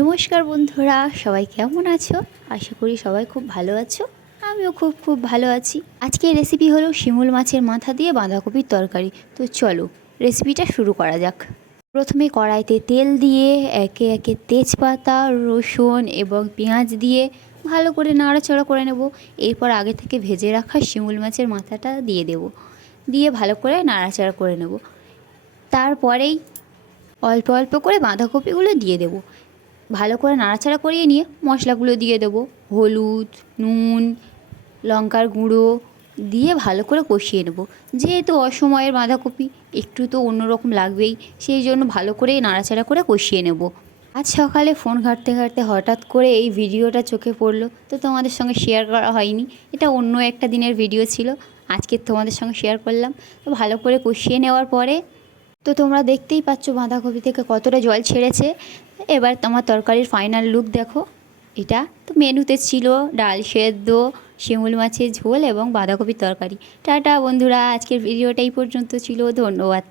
নমস্কার বন্ধুরা, সবাই কেমন আছো? আশা করি সবাই খুব ভালো আছো। আমিও খুব ভালো আছি। আজকের রেসিপি হলো শিমুল মাছের মাথা দিয়ে বাঁধাকপির তরকারি। তো চলো রেসিপিটা শুরু করা যাক। প্রথমে কড়াইতে তেল দিয়ে একে একে তেজপাতা, রসুন এবং পেঁয়াজ দিয়ে ভালো করে নাড়াচাড়া করে নেব। এরপর আগে থেকে ভেজে রাখা শিমুল মাছের মাথাটা দিয়ে দেব, দিয়ে ভালো করে নাড়াচাড়া করে নেব। তারপরেই অল্প অল্প করে বাঁধাকপিগুলো দিয়ে দেব। ভালো করে নাড়াচাড়া করিয়ে নিয়ে মশলাগুলো দিয়ে দেবো, হলুদ, নুন, লঙ্কার গুঁড়ো দিয়ে ভালো করে কষিয়ে নেব। যেহেতু অসময়ের বাঁধাকপি একটু তো অন্যরকম লাগবেই, সেই জন্য ভালো করে নাড়াচাড়া করে কষিয়ে নেব। আজ সকালে ফোন ঘাঁটতে ঘাঁটতে হঠাৎ করে এই ভিডিওটা চোখে পড়লো, তো তোমাদের সঙ্গে শেয়ার করা হয়নি। এটা অন্য একটা দিনের ভিডিও ছিল, আজকে তোমাদের সঙ্গে শেয়ার করলাম। তো ভালো করে কষিয়ে নেওয়ার পরে তো তোমরা দেখতেই পাচ্ছ বাঁধাকপি থেকে কতটা জল ছেড়েছে। এবার তোমার তরকারির ফাইনাল লুক দেখো। এটা তো মেনুতে ছিল ডাল সেদ্ধ, শিমুল মাছের ঝোল এবং বাঁধাকপির তরকারি। টাটা বন্ধুরা, আজকের ভিডিওটা এই পর্যন্ত ছিল। ধন্যবাদ।